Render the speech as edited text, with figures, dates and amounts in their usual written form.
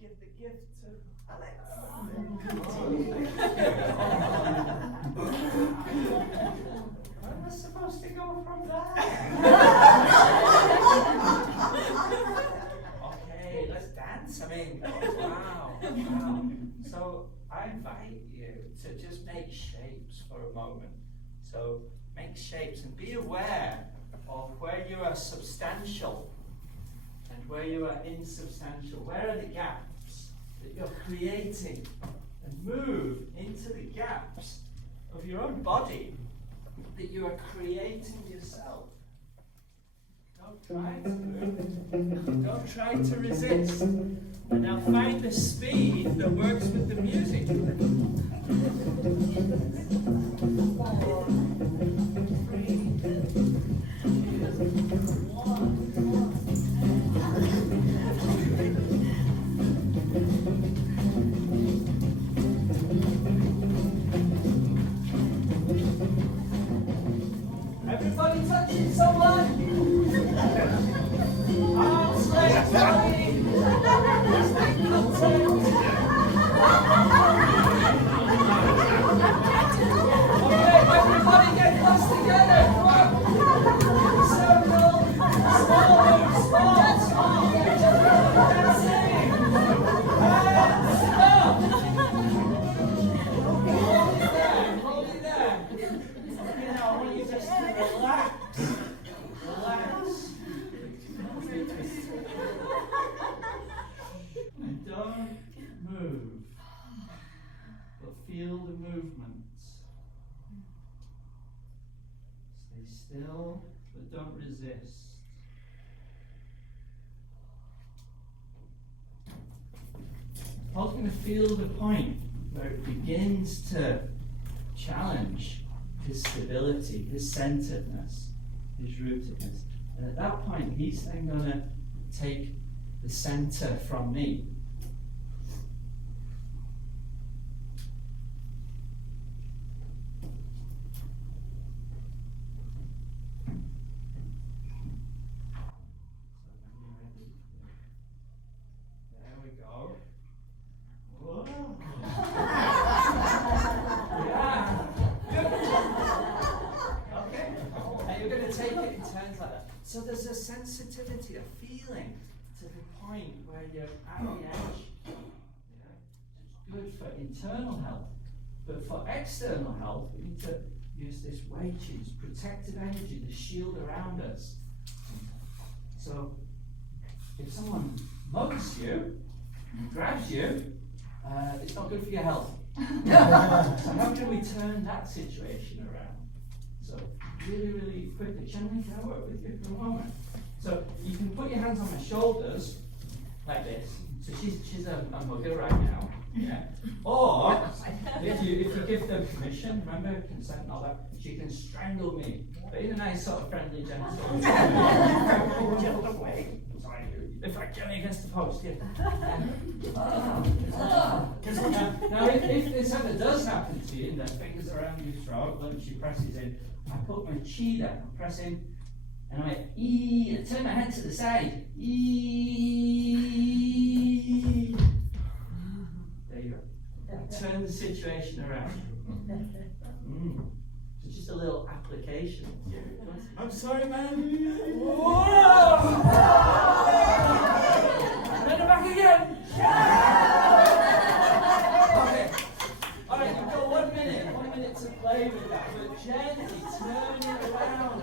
give the gift to Alex. Where am I supposed to go from there? Okay, let's dance. I mean, wow. So I invite you to just make shapes for a moment. So make shapes and be aware of where you are substantial and where you are insubstantial. Where are the gaps that you're creating? And move into the gaps of your own body that you are creating yourself. Don't try to move. Don't try to resist. And now find the speed that works with the music. 4, 3, 2, 1. Everybody touching someone? Arms, legs, body. Stay content. Okay, everybody get close together. Come on. Circle. Small moves. Small. Dancing. And stop. Hold it there. Okay, now I want you just to relax. And don't move, but feel the movements. Stay still, but don't resist. I'm going to feel the point where it begins to challenge his stability, his centeredness, his rootedness. And at that point, he's then going to take the center from me. There we go. Whoa. Take it in turns like that. So there's a sensitivity, a feeling to the point where you're at the edge. It's good for internal health, but for external health, we need to use this Wei Chi's protective energy, the shield around us. So if someone mugs you and grabs you, it's not good for your health. So how can we turn that situation around? So really quickly, Charlene, can I work with you for a moment? So you can put your hands on my shoulders like this. So she's a mugger right now. Yeah. Or if you give them permission, remember consent and all that, she can strangle me, but in a nice sort of friendly, gentle way. Sorry, if I get me against the post, yeah. Now, if this ever does happen to you, and the fingers around your throat, when she presses in, I put my chi there, I press in, and I turn my head to the side. There you go. Turn the situation around. So just a little application. I'm sorry, man. Whoa! And then back again. Okay. All right, you've got 1 minute. 1 minute to play with that. But gently turn it around.